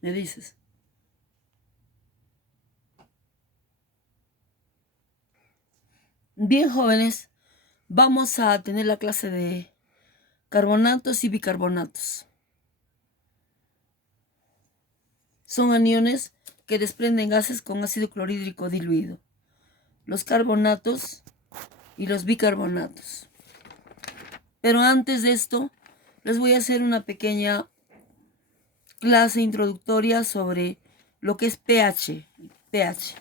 Me dices. Bien, jóvenes, vamos a tener la clase de carbonatos y bicarbonatos. Son aniones que desprenden gases con ácido clorhídrico diluido. Los carbonatos y los bicarbonatos. Pero antes de esto, les voy a hacer una pequeña clase introductoria sobre lo que es pH. pH.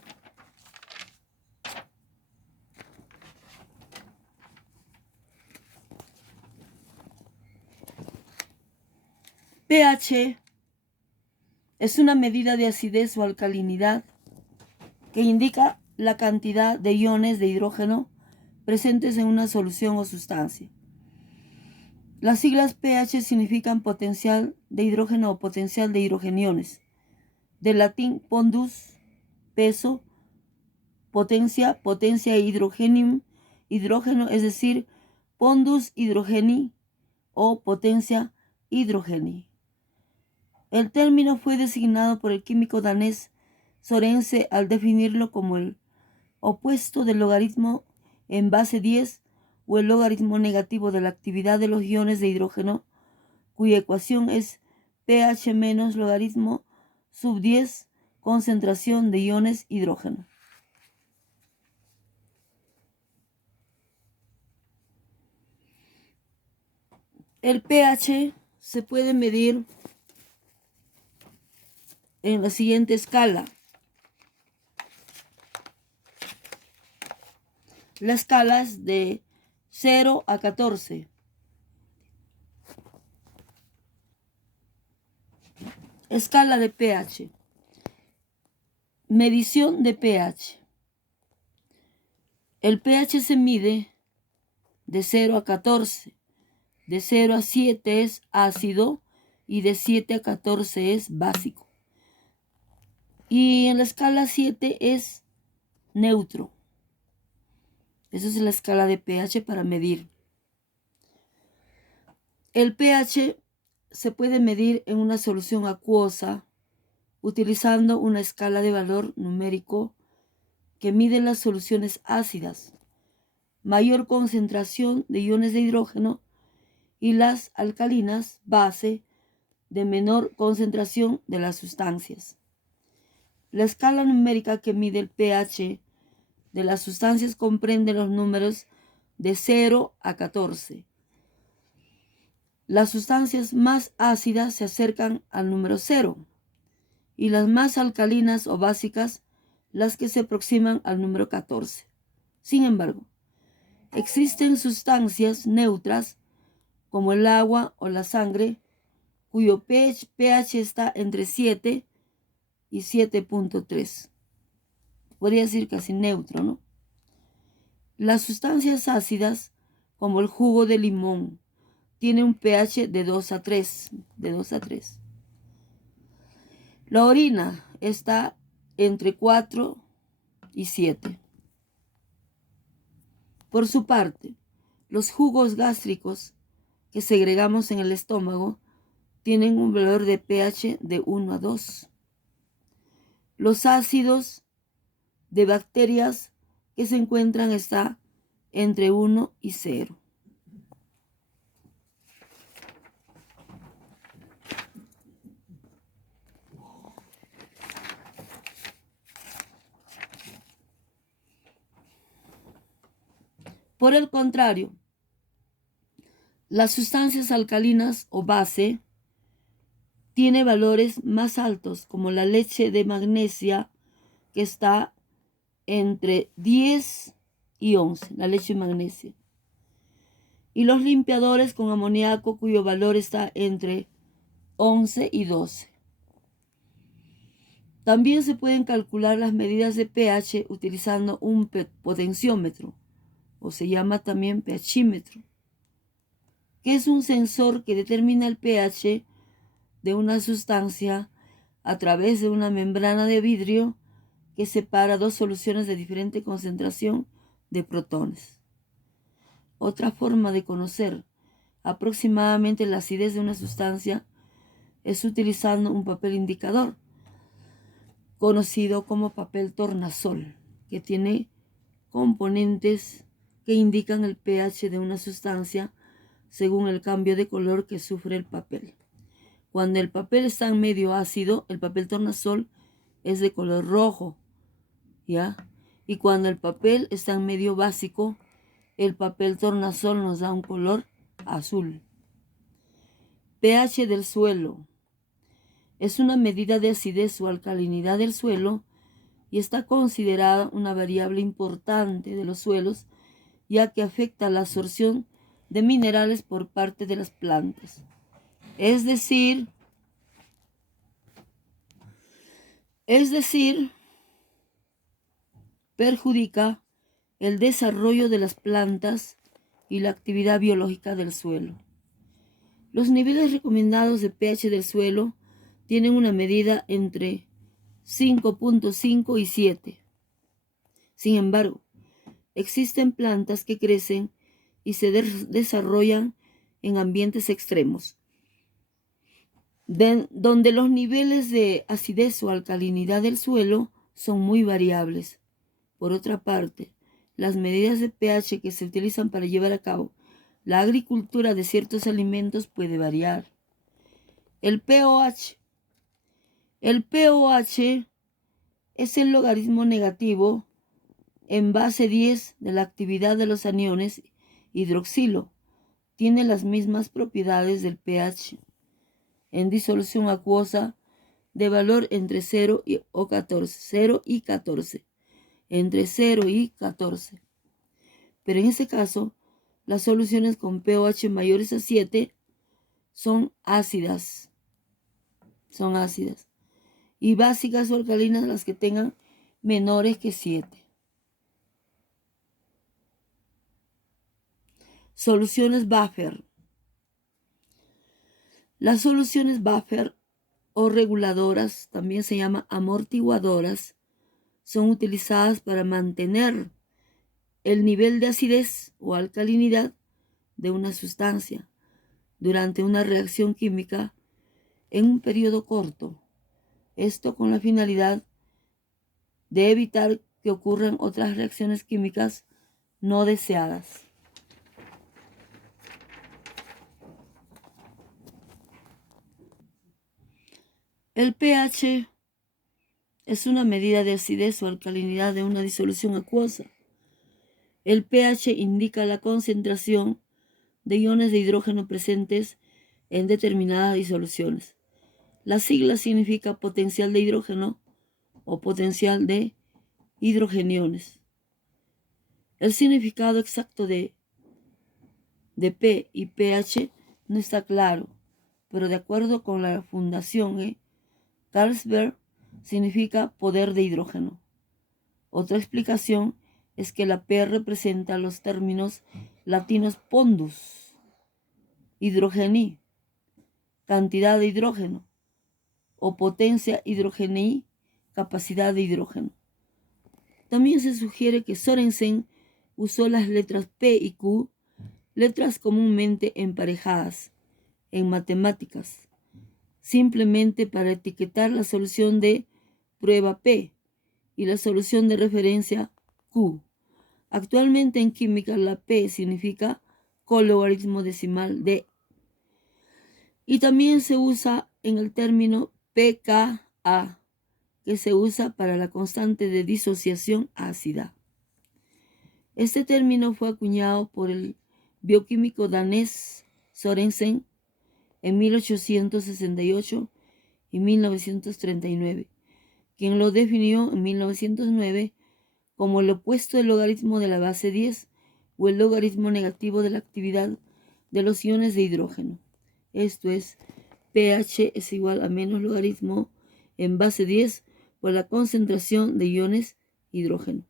pH es una medida de acidez o alcalinidad que indica la cantidad de iones de hidrógeno presentes en una solución o sustancia. Las siglas pH significan potencial de hidrógeno o potencial de hidrogeniones. Del latín pondus, peso, potencia, potencia hidrogenium, hidrógeno, es decir, pondus hidrogeni o potencia hidrogeni. El término fue designado por el químico danés Sorense al definirlo como el opuesto del logaritmo en base 10 o el logaritmo negativo de la actividad de los iones de hidrógeno, cuya ecuación es pH menos logaritmo sub 10 concentración de iones hidrógeno. El pH se puede medir en la siguiente escala. La escala es de 0 a 14. Escala de pH. Medición de pH. El pH se mide de 0 a 14. De 0 a 7 es ácido y de 7 a 14 es básico. Y en la escala 7 es neutro. Esa es la escala de pH para medir. El pH se puede medir en una solución acuosa utilizando una escala de valor numérico que mide las soluciones ácidas, mayor concentración de iones de hidrógeno, y las alcalinas base de menor concentración de las sustancias. La escala numérica que mide el pH de las sustancias comprende los números de 0 a 14. Las sustancias más ácidas se acercan al número 0 y las más alcalinas o básicas las que se aproximan al número 14. Sin embargo, existen sustancias neutras como el agua o la sangre cuyo pH está entre 7 y 7.3. Podría decir casi neutro, ¿no? Las sustancias ácidas, como el jugo de limón, tienen un pH de 2 a 3. La orina está entre 4 y 7. Por su parte, los jugos gástricos que segregamos en el estómago tienen un valor de pH de 1 a 2. Los ácidos de bacterias que se encuentran está entre 1 y 0. Por el contrario, las sustancias alcalinas o base tiene valores más altos, como la leche de magnesia, que está entre 10 y 11, la leche de magnesia. Y los limpiadores con amoníaco, cuyo valor está entre 11 y 12. También se pueden calcular las medidas de pH utilizando un potenciómetro, o se llama también pHímetro, que es un sensor que determina el pH de una sustancia a través de una membrana de vidrio que separa dos soluciones de diferente concentración de protones. Otra forma de conocer aproximadamente la acidez de una sustancia es utilizando un papel indicador, conocido como papel tornasol, que tiene componentes que indican el pH de una sustancia según el cambio de color que sufre el papel. Cuando el papel está en medio ácido, el papel tornasol es de color rojo, ¿ya? Y cuando el papel está en medio básico, el papel tornasol nos da un color azul. pH del suelo. Es una medida de acidez o alcalinidad del suelo y está considerada una variable importante de los suelos, ya que afecta la absorción de minerales por parte de las plantas. Es decir, perjudica el desarrollo de las plantas y la actividad biológica del suelo. Los niveles recomendados de pH del suelo tienen una medida entre 5.5 y 7. Sin embargo, existen plantas que crecen y se desarrollan en ambientes extremos, donde los niveles de acidez o alcalinidad del suelo son muy variables. Por otra parte, las medidas de pH que se utilizan para llevar a cabo la agricultura de ciertos alimentos puede variar. El pOH. El pOH es el logaritmo negativo en base 10 de la actividad de los aniones hidroxilo. Tiene las mismas propiedades del pH. En disolución acuosa, de valor entre 0 y 14. Entre 0 y 14. Pero en este caso, las soluciones con pOH mayores a 7 son ácidas. Y básicas o alcalinas las que tengan menores que 7. Soluciones buffer. Las soluciones buffer o reguladoras, también se llama amortiguadoras, son utilizadas para mantener el nivel de acidez o alcalinidad de una sustancia durante una reacción química en un periodo corto. Esto con la finalidad de evitar que ocurran otras reacciones químicas no deseadas. El pH es una medida de acidez o alcalinidad de una disolución acuosa. El pH indica la concentración de iones de hidrógeno presentes en determinadas disoluciones. La sigla significa potencial de hidrógeno o potencial de hidrogeniones. El significado exacto de P y pH no está claro, pero de acuerdo con la Fundación Carlsberg, significa poder de hidrógeno. Otra explicación es que la P representa los términos latinos pondus, hidrogení, cantidad de hidrógeno, o potencia hidrogení, capacidad de hidrógeno. También se sugiere que Sorensen usó las letras P y Q, letras comúnmente emparejadas en matemáticas, simplemente para etiquetar la solución de prueba P y la solución de referencia Q. Actualmente en química la P significa cologaritmo decimal de. Y también se usa en el término pKa, que se usa para la constante de disociación ácida. Este término fue acuñado por el bioquímico danés Sorensen en 1868 y 1939, quien lo definió en 1909 como el opuesto del logaritmo de la base 10 o el logaritmo negativo de la actividad de los iones de hidrógeno. Esto es, pH es igual a menos logaritmo en base 10 por la concentración de iones hidrógeno.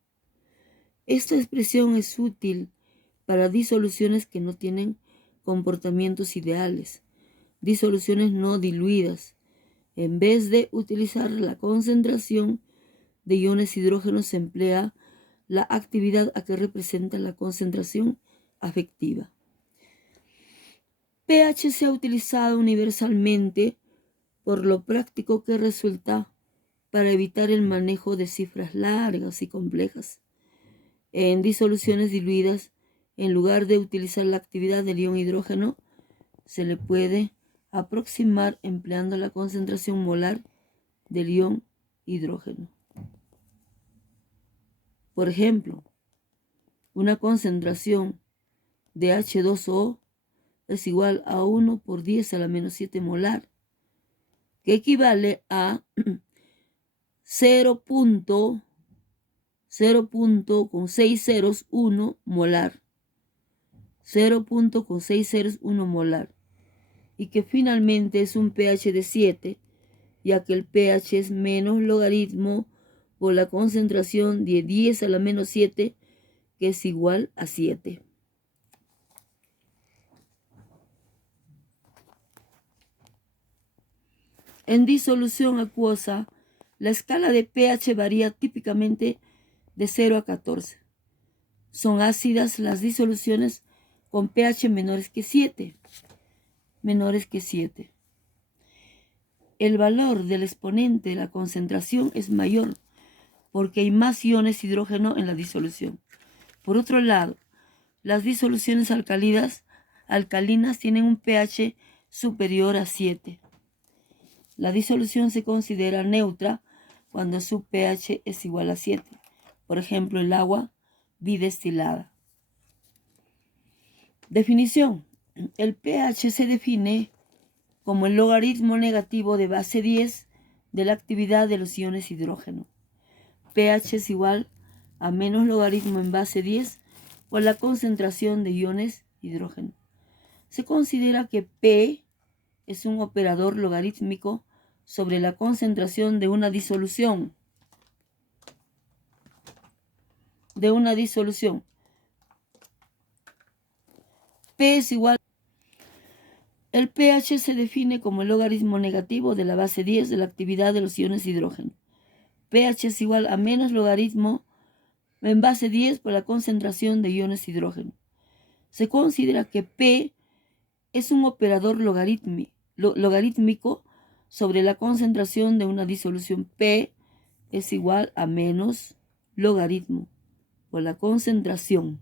Esta expresión es útil para disoluciones que no tienen comportamientos ideales, disoluciones no diluidas. En vez de utilizar la concentración de iones hidrógeno, se emplea la actividad a que representa la concentración afectiva. pH se ha utilizado universalmente por lo práctico que resulta para evitar el manejo de cifras largas y complejas en disoluciones diluidas. En lugar de utilizar la actividad del ion hidrógeno, se le puede aproximar empleando la concentración molar del ion hidrógeno. Por ejemplo, una concentración de H2O es igual a 1 por 10 a la menos 7 molar, que equivale a 0.601 molar. 0.601 molar. Y que finalmente es un pH de 7, ya que el pH es menos logaritmo por la concentración de 10 a la menos 7, que es igual a 7. En disolución acuosa, la escala de pH varía típicamente de 0 a 14. Son ácidas las disoluciones con pH menores que 7. El valor del exponente de la concentración es mayor porque hay más iones hidrógeno en la disolución. Por otro lado, las disoluciones alcalinas tienen un pH superior a 7. La disolución se considera neutra cuando su pH es igual a 7. Por ejemplo, el agua bidestilada. Definición. El pH se define como el logaritmo negativo de base 10 de la actividad de los iones hidrógeno. pH es igual a menos logaritmo en base 10 por la concentración de iones hidrógeno. Se considera que P es un operador logarítmico sobre la concentración de una disolución. P es igual. El pH se define como el logaritmo negativo de la base 10 de la actividad de los iones hidrógeno. pH es igual a menos logaritmo en base 10 por la concentración de iones hidrógeno. Se considera que P es un operador logarítmico sobre la concentración de una disolución. P es igual a menos logaritmo por la concentración.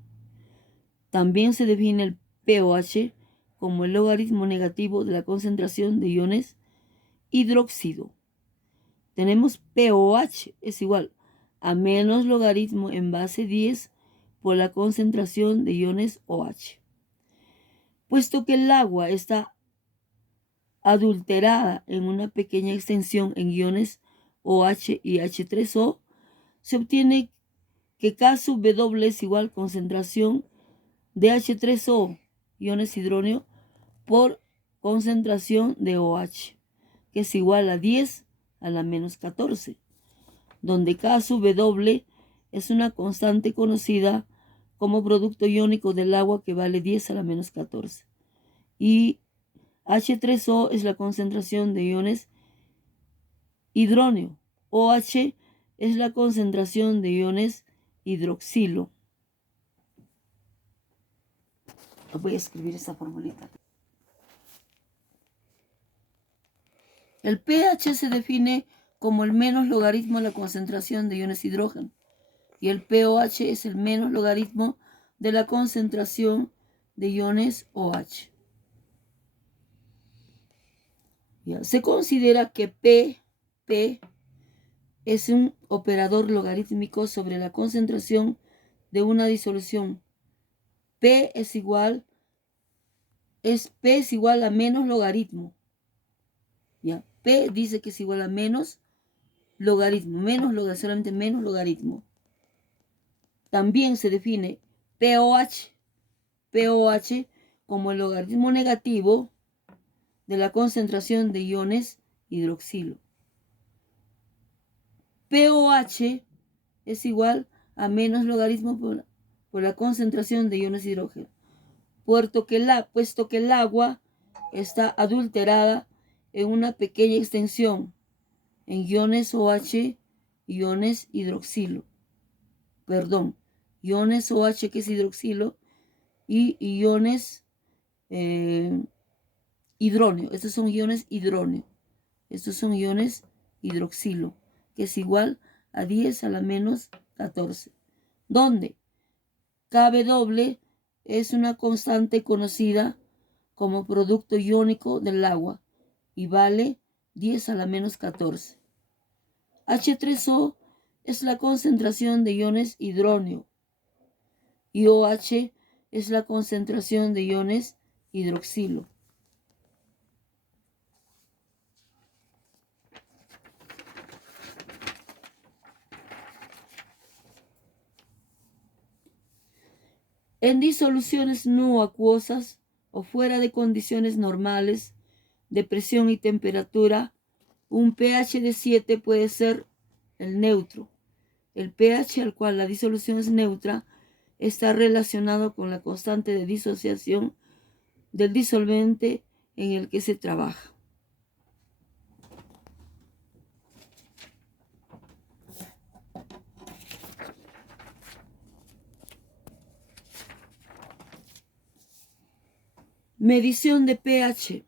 También se define el pOH como el logaritmo negativo de la concentración de iones hidróxido. Tenemos pOH es igual a menos logaritmo en base 10 por la concentración de iones OH. Puesto que el agua está adulterada en una pequeña extensión en iones OH y H3O, se obtiene que K sub W es igual concentración de H3O, iones hidrógeno, por concentración de OH, que es igual a 10 a la menos 14, donde K sub W es una constante conocida como producto iónico del agua que vale 10 a la menos 14. Y H3O es la concentración de iones hidrógeno. OH es la concentración de iones hidroxilo. Voy a escribir esta formulita. El pH se define como el menos logaritmo de la concentración de iones hidrógeno. Y el pOH es el menos logaritmo de la concentración de iones OH. Se considera que P es un operador logarítmico sobre la concentración de una disolución. P es igual a menos logaritmo. ¿Ya? P dice que es igual a menos logaritmo, solamente menos logaritmo. También se define pOH como el logaritmo negativo de la concentración de iones hidroxilo. pOH es igual a menos logaritmo por la concentración de iones hidrógeno, puesto que el agua está adulterada en una pequeña extensión en iones OH, iones hidroxilo. Iones OH, que es hidroxilo, y iones hidróneo. Estos son iones hidróneo. Estos son iones hidroxilo, que es igual a 10 a la menos 14, donde Kw es una constante conocida como producto iónico del agua y vale 10 a la menos 14. H3O es la concentración de iones hidróneo y OH es la concentración de iones hidroxilo. En disoluciones no acuosas o fuera de condiciones normales de presión y temperatura, un pH de 7 puede ser el neutro. El pH al cual la disolución es neutra está relacionado con la constante de disociación del disolvente en el que se trabaja. Medición de pH.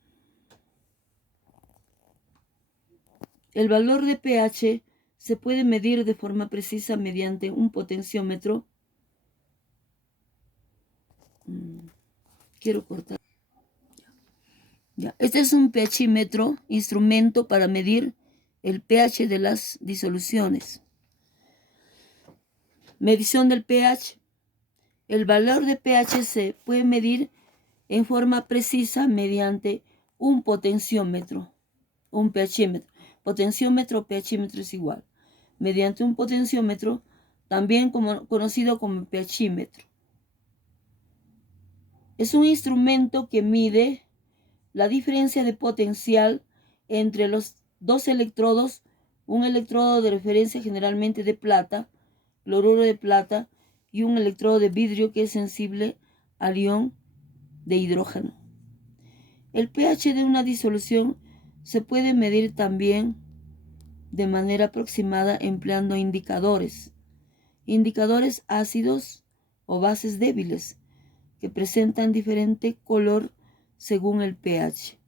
El valor de pH se puede medir de forma precisa mediante un potenciómetro. Quiero cortar. Ya. Este es un pHímetro, instrumento para medir el pH de las disoluciones. Medición del pH. El valor de pH se puede medir en forma precisa mediante un potenciómetro, un pHímetro. Potenciómetro, pHímetro es igual. Mediante un potenciómetro, también conocido como pHímetro. Es un instrumento que mide la diferencia de potencial entre los dos electrodos, un electrodo de referencia generalmente de plata, cloruro de plata, y un electrodo de vidrio que es sensible al ion de hidrógeno. El pH de una disolución se puede medir también de manera aproximada empleando indicadores ácidos o bases débiles que presentan diferente color según el pH.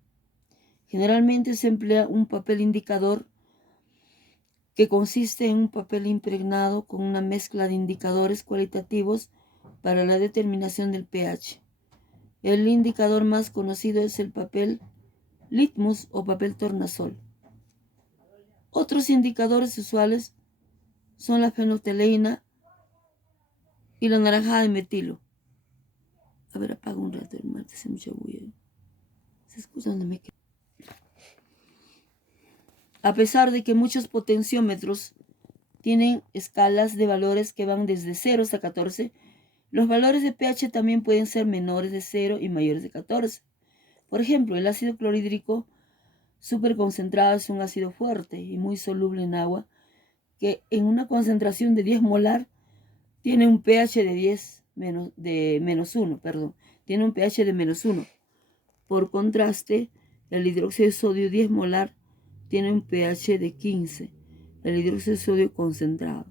Generalmente se emplea un papel indicador que consiste en un papel impregnado con una mezcla de indicadores cualitativos para la determinación del pH. El indicador más conocido es el papel litmus o papel tornasol. Otros indicadores usuales son la fenolftaleína y la naranjada de metilo. A ver, apaga un rato, hermano, hace mucha bulla. ¿Se escucha donde me quedo? A pesar de que muchos potenciómetros tienen escalas de valores que van desde 0 hasta 14, los valores de pH también pueden ser menores de 0 y mayores de 14. Por ejemplo, el ácido clorhídrico superconcentrado es un ácido fuerte y muy soluble en agua que en una concentración de 10 molar tiene un pH de menos 1. Tiene un pH de menos 1. Por contraste, el hidróxido de sodio 10 molar tiene un pH de 15. El hidróxido de sodio concentrado.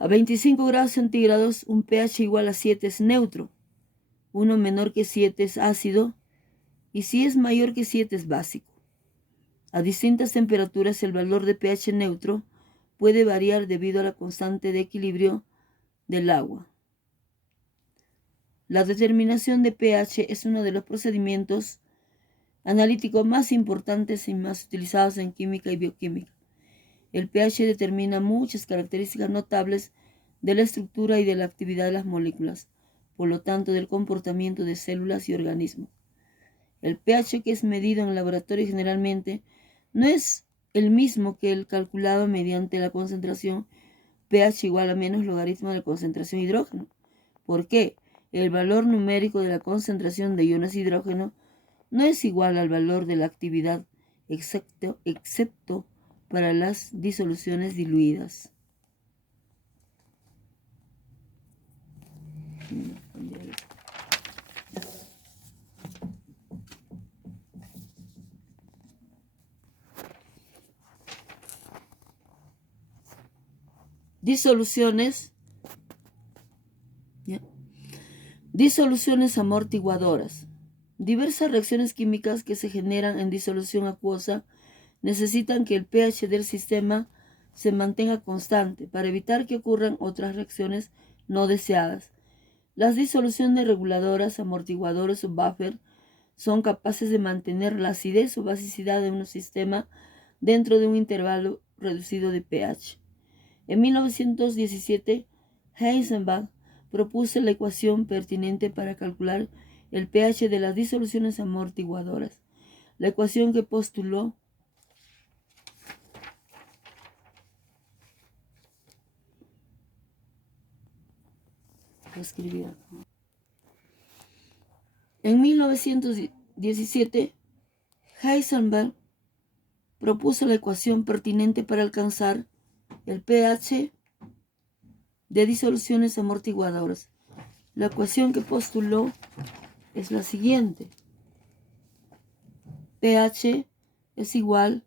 A 25 grados centígrados, un pH igual a 7 es neutro. 1 menor que 7 es ácido. Y si es mayor que 7 es básico. A distintas temperaturas, el valor de pH neutro puede variar debido a la constante de equilibrio del agua. La determinación de pH es uno de los procedimientos analíticos más importantes y más utilizados en química y bioquímica. El pH determina muchas características notables de la estructura y de la actividad de las moléculas, por lo tanto del comportamiento de células y organismos. El pH que es medido en el laboratorio generalmente no es el mismo que el calculado mediante la concentración pH igual a menos logaritmo de la concentración de hidrógeno. ¿Por qué? El valor numérico de la concentración de iones de hidrógeno no es igual al valor de la actividad, excepto para las disoluciones diluidas. Disoluciones. Disoluciones amortiguadoras. Diversas reacciones químicas que se generan en disolución acuosa necesitan que el pH del sistema se mantenga constante para evitar que ocurran otras reacciones no deseadas. Las disoluciones reguladoras, amortiguadores o buffer son capaces de mantener la acidez o basicidad de un sistema dentro de un intervalo reducido de pH. En 1917, Heisenberg propuso la ecuación pertinente para calcular el pH de las disoluciones amortiguadoras. La ecuación que postuló En 1917, Heisenberg propuso la ecuación pertinente para alcanzar el pH de disoluciones amortiguadoras. La ecuación que postuló es la siguiente. pH es igual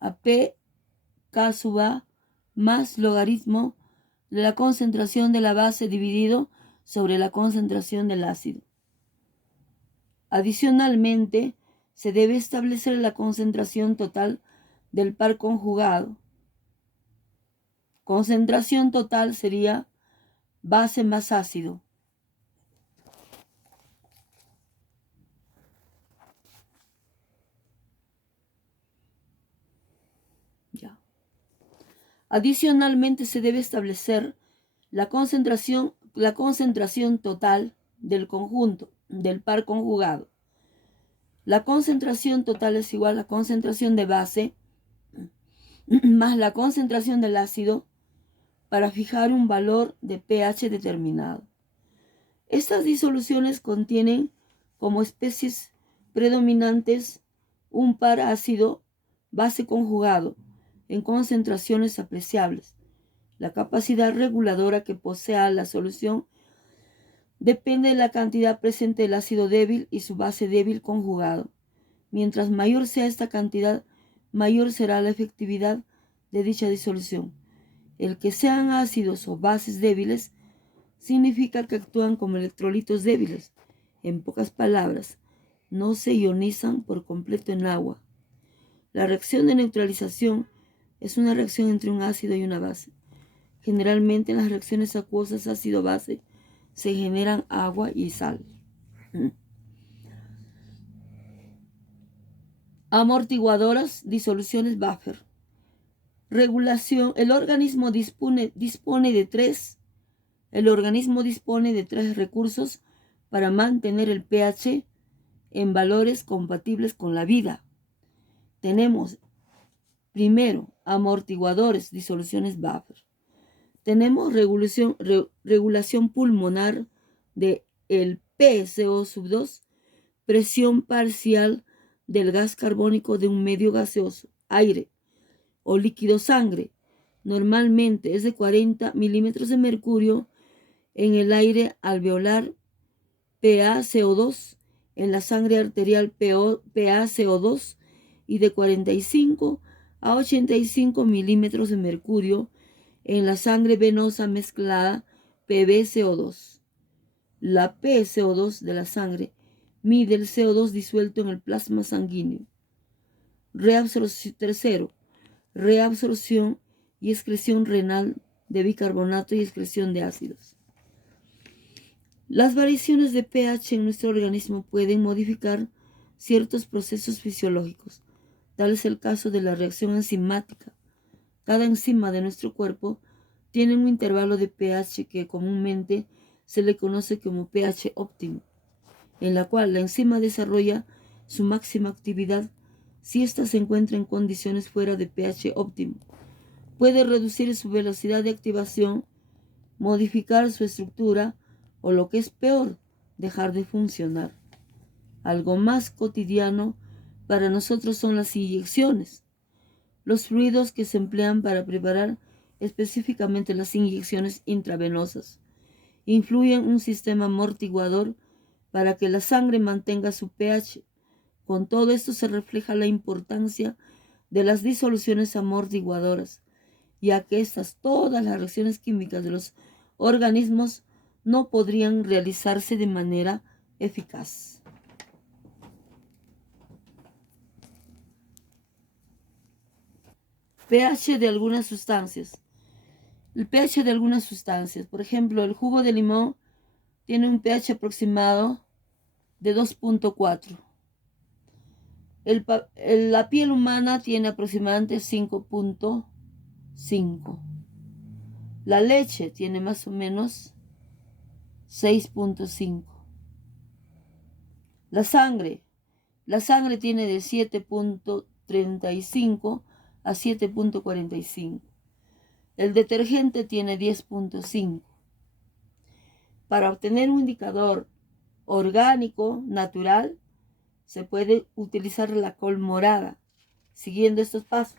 a pK sub A más logaritmo de la concentración de la base dividido sobre la concentración del ácido. Adicionalmente, se debe establecer la concentración total del par conjugado. Concentración total sería base más ácido. Ya. Adicionalmente, se debe establecer la concentración total del conjunto, del par conjugado. La concentración total es igual a la concentración de base más la concentración del ácido para fijar un valor de pH determinado. Estas disoluciones contienen como especies predominantes un par ácido-base conjugado en concentraciones apreciables. La capacidad reguladora que posea la solución depende de la cantidad presente del ácido débil y su base débil conjugado. Mientras mayor sea esta cantidad, mayor será la efectividad de dicha disolución. El que sean ácidos o bases débiles significa que actúan como electrolitos débiles. En pocas palabras, no se ionizan por completo en agua. La reacción de neutralización es una reacción entre un ácido y una base. Generalmente en las reacciones acuosas ácido-base se generan agua y sal. Amortiguadoras, disoluciones buffer. Regulación. El organismo dispone de tres recursos para mantener el pH en valores compatibles con la vida. Tenemos, primero, amortiguadores, disoluciones buffer. Tenemos regulación pulmonar de el PCO2, presión parcial del gas carbónico de un medio gaseoso, aire o líquido sangre. Normalmente es de 40 milímetros de mercurio en el aire alveolar, PaCO2, en la sangre arterial PaCO2 y de 45 a 85 milímetros de mercurio en la sangre venosa mezclada PbCO2. La PCO2 de la sangre mide el CO2 disuelto en el plasma sanguíneo. Tercero, reabsorción y excreción renal de bicarbonato y excreción de ácidos. Las variaciones de pH en nuestro organismo pueden modificar ciertos procesos fisiológicos. Tal es el caso de la reacción enzimática. Cada enzima de nuestro cuerpo tiene un intervalo de pH que comúnmente se le conoce como pH óptimo, en la cual la enzima desarrolla su máxima actividad si ésta se encuentra en condiciones fuera de pH óptimo. Puede reducir su velocidad de activación, modificar su estructura o, lo que es peor, dejar de funcionar. Algo más cotidiano para nosotros son las inyecciones. Los fluidos que se emplean para preparar específicamente las inyecciones intravenosas influyen en un sistema amortiguador para que la sangre mantenga su pH. Con todo esto se refleja la importancia de las disoluciones amortiguadoras, ya que todas las reacciones químicas de los organismos no podrían realizarse de manera eficaz. pH de algunas sustancias. El pH de algunas sustancias. Por ejemplo, el jugo de limón tiene un pH aproximado de 2.4. La piel humana tiene aproximadamente 5.5. La leche tiene más o menos 6.5. La sangre tiene de 7.35 a 7.45. El detergente tiene 10.5. Para obtener un indicador orgánico, natural, se puede utilizar la col morada, siguiendo estos pasos.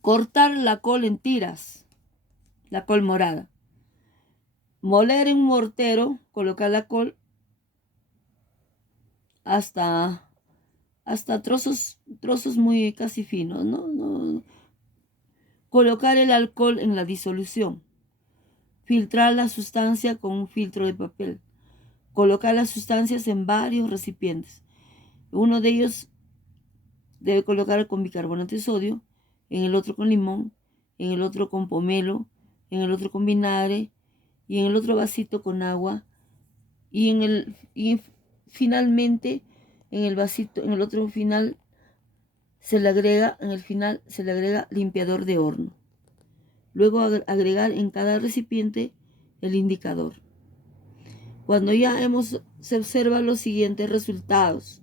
Cortar la col en tiras, la col morada. Moler en un mortero, colocar la col hasta trozos muy casi finos, ¿no? Colocar el alcohol en la disolución. Filtrar la sustancia con un filtro de papel. Colocar las sustancias en varios recipientes. Uno de ellos debe colocar con bicarbonato de sodio, en el otro con limón, en el otro con pomelo, en el otro con vinagre y en el otro vasito con agua y finalmente en el vasito, en el otro final se le agrega limpiador de horno. Luego agregar en cada recipiente el indicador. Cuando ya se observan los siguientes resultados.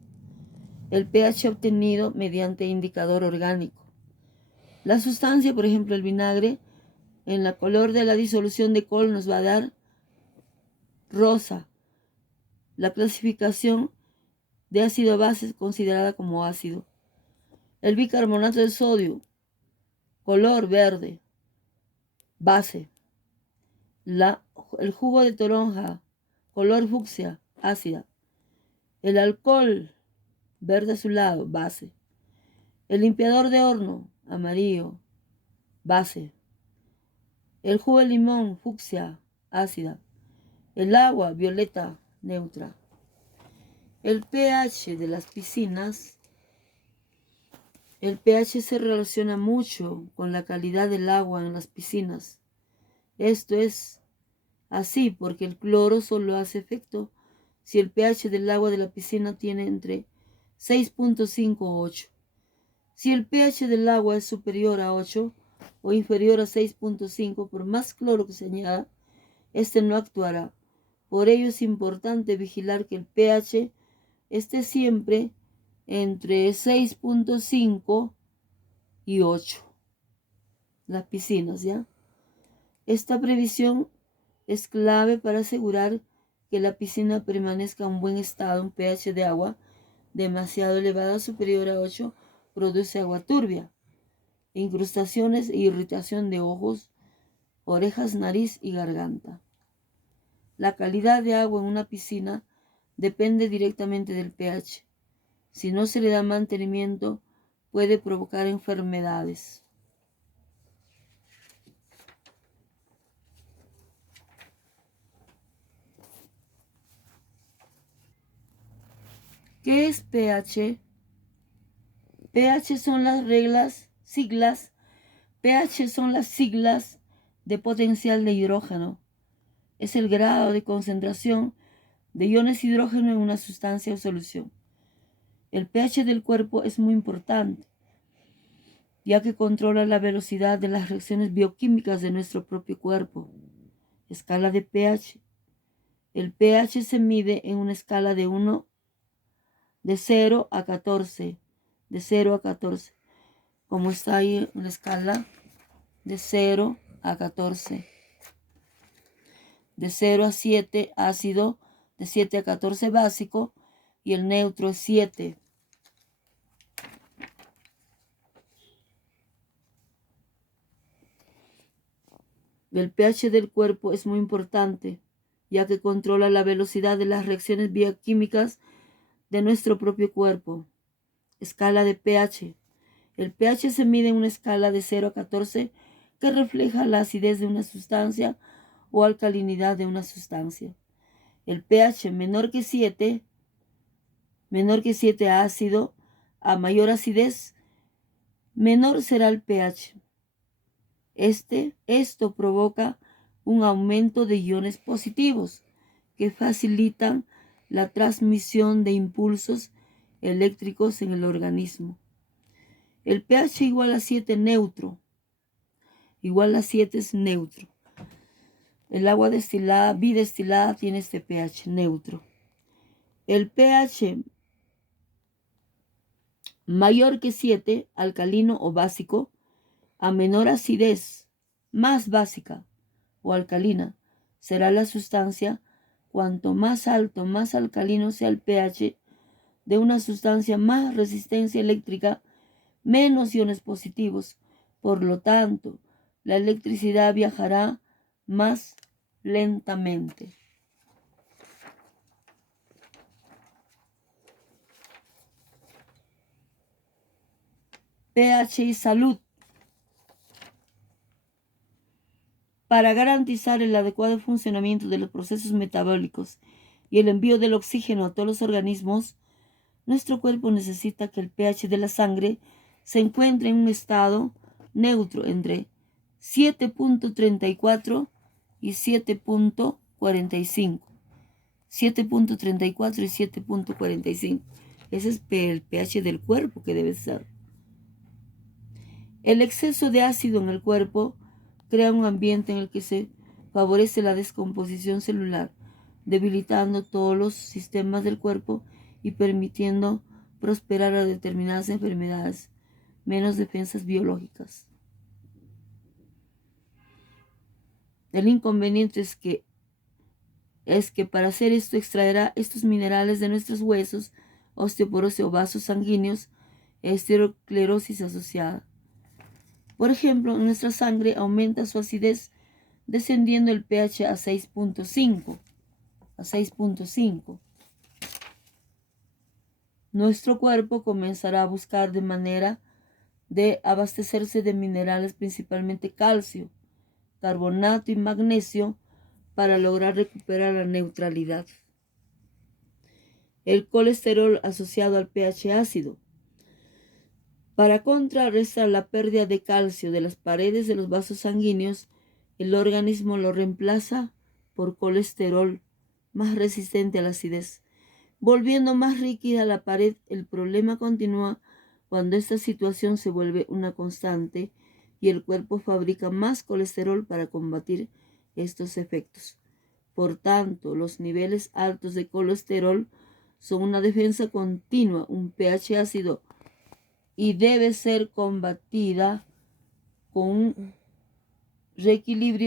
El pH obtenido mediante indicador orgánico. La sustancia, por ejemplo, el vinagre, en la color de la disolución de col nos va a dar rosa. La clasificación de ácido base es considerada como ácido. El bicarbonato de sodio, color verde, base. El jugo de toronja, color fucsia, ácida. El alcohol, verde azulado, base. El limpiador de horno, amarillo, base. El jugo de limón, fucsia, ácida. El agua, violeta, neutra. El pH de las piscinas. El pH se relaciona mucho con la calidad del agua en las piscinas. Esto es así porque el cloro solo hace efecto si el pH del agua de la piscina tiene entre 6.5 o 8. Si el pH del agua es superior a 8 o inferior a 6.5, por más cloro que se añada, este no actuará. Por ello es importante vigilar que el pH esté siempre entre 6.5 y 8. Las piscinas, ¿ya? Esta previsión es clave para asegurar que la piscina permanezca en buen estado. Un pH de agua demasiado elevada, superior a 8, produce agua turbia, incrustaciones e irritación de ojos, orejas, nariz y garganta. La calidad de agua en una piscina depende directamente del pH. Si no se le da mantenimiento, puede provocar enfermedades. ¿Qué es pH? pH son las siglas de potencial de hidrógeno. Es el grado de concentración de iones hidrógeno en una sustancia o solución. El pH del cuerpo es muy importante, ya que controla la velocidad de las reacciones bioquímicas de nuestro propio cuerpo. Escala de pH. El pH se mide en una escala de 0 a 14. De 0 a 14. Como está ahí una escala de 0 a 14. De 0 a 7 ácido, de 7 a 14 básico y el neutro es 7. El pH del cuerpo es muy importante, ya que controla la velocidad de las reacciones bioquímicas de nuestro propio cuerpo. Escala de pH. El pH se mide en una escala de 0 a 14 que refleja la acidez de una sustancia o alcalinidad de una sustancia. El pH menor que 7 menor que 7 ácido, a mayor acidez, menor será el pH. Esto provoca un aumento de iones positivos que facilitan la transmisión de impulsos eléctricos en el organismo. El pH igual a 7 neutro. Igual a 7 es neutro. El agua destilada, bidestilada, tiene este pH neutro. El pH mayor que 7, alcalino o básico, a menor acidez, más básica o alcalina, será la sustancia. Cuanto más alto, más alcalino sea el pH de una sustancia, más resistencia eléctrica, menos iones positivos. Por lo tanto, la electricidad viajará más lentamente. pH y salud. Para garantizar el adecuado funcionamiento de los procesos metabólicos y el envío del oxígeno a todos los organismos, nuestro cuerpo necesita que el pH de la sangre se encuentre en un estado neutro entre 7.34 y 7.45. 7.34 y 7.45. Ese es el pH del cuerpo que debe ser. El exceso de ácido en el cuerpo crea un ambiente en el que se favorece la descomposición celular, debilitando todos los sistemas del cuerpo y permitiendo prosperar a determinadas enfermedades, menos defensas biológicas. El inconveniente es que para hacer esto extraerá estos minerales de nuestros huesos, osteoporosis o vasos sanguíneos, esclerosis asociada. Por ejemplo, en nuestra sangre aumenta su acidez descendiendo el pH a 6.5. Nuestro cuerpo comenzará a buscar de manera de abastecerse de minerales, principalmente calcio, carbonato y magnesio, para lograr recuperar la neutralidad. El colesterol asociado al pH ácido. Para contrarrestar la pérdida de calcio de las paredes de los vasos sanguíneos, el organismo lo reemplaza por colesterol más resistente a la acidez, volviendo más rígida la pared. El problema continúa cuando esta situación se vuelve una constante y el cuerpo fabrica más colesterol para combatir estos efectos. Por tanto, los niveles altos de colesterol son una defensa continua, un pH ácido, y debe ser combatida con un reequilibrio